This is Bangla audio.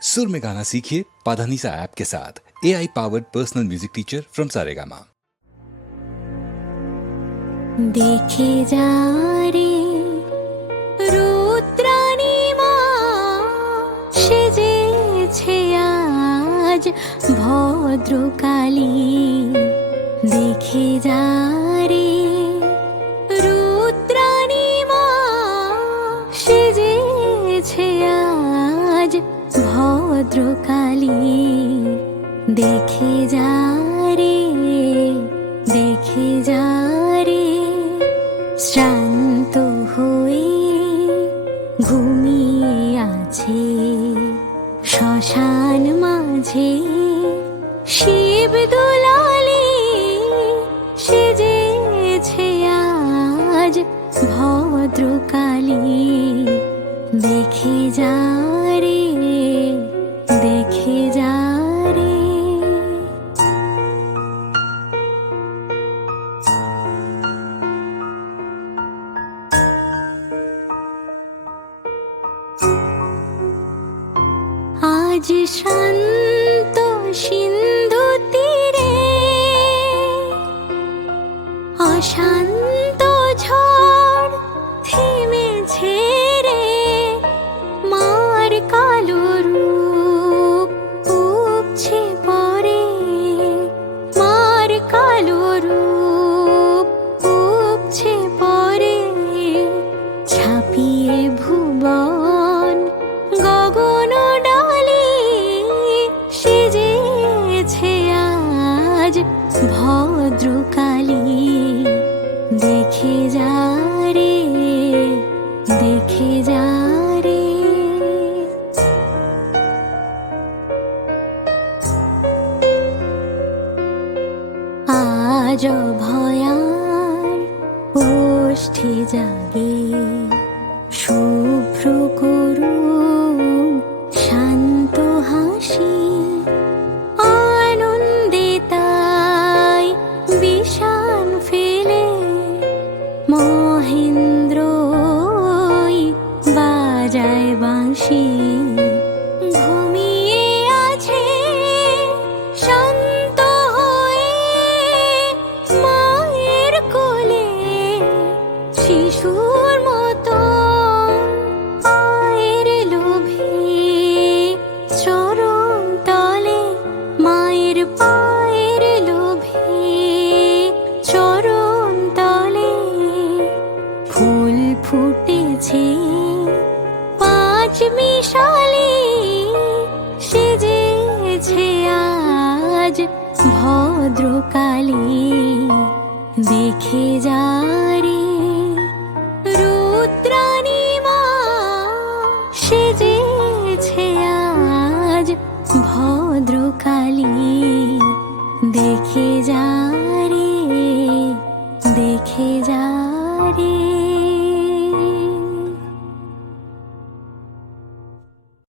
सुर में गाना सीखिए पाधानीसा ऐप के साथ। AI powered personal music teacher from Saregama. देखे जा रे रुद्राणी माँ সেজেছে আজ ভদ্রকালী। দেখে যা রে রুদ্রাণী মাঁ সেজেছে আজ ভদ্রকালী। দেখে যা রে দেখে যা রে শ্রান্ত হয়ে ঘুমিয়ে আছে শ্মশান মাঝে শিব দুলালি। সেজেছে আজ ভদ্রকালী। দেখে যা রে দেখে যা রে। আজ শান্ত সিন্ধু তীরে অশান্ত ঝড় থেমেছে রে। মার কালো রূপ উপছে পরে, মার কালো রূপ উপছে পরে। ছাপিয়ে ভুবন গগন ডালি। সেজেছে আজ ভদ্রকালী। দেখে যা রে দেখে যা রে। আজ ভয়ার ওষ্ঠে জাগে শুভ্র করুণ শান্ত হাসি। আনন্দে তাই বিষাণ ফেলে মহেন্দ্র বাজায় বাঁশি। ঘুমিয়ে আছে শান্ত হয়ে মায়ের কোলে শিশুর মতো। পায়ের লোভে চরণ তলে, মায়ের পায়ের লোভে চরণ তলে। ফুল ফুটেছে পাঁচ মিশালি। সেজেছে আজ ভদ্রকালী। দেখে যা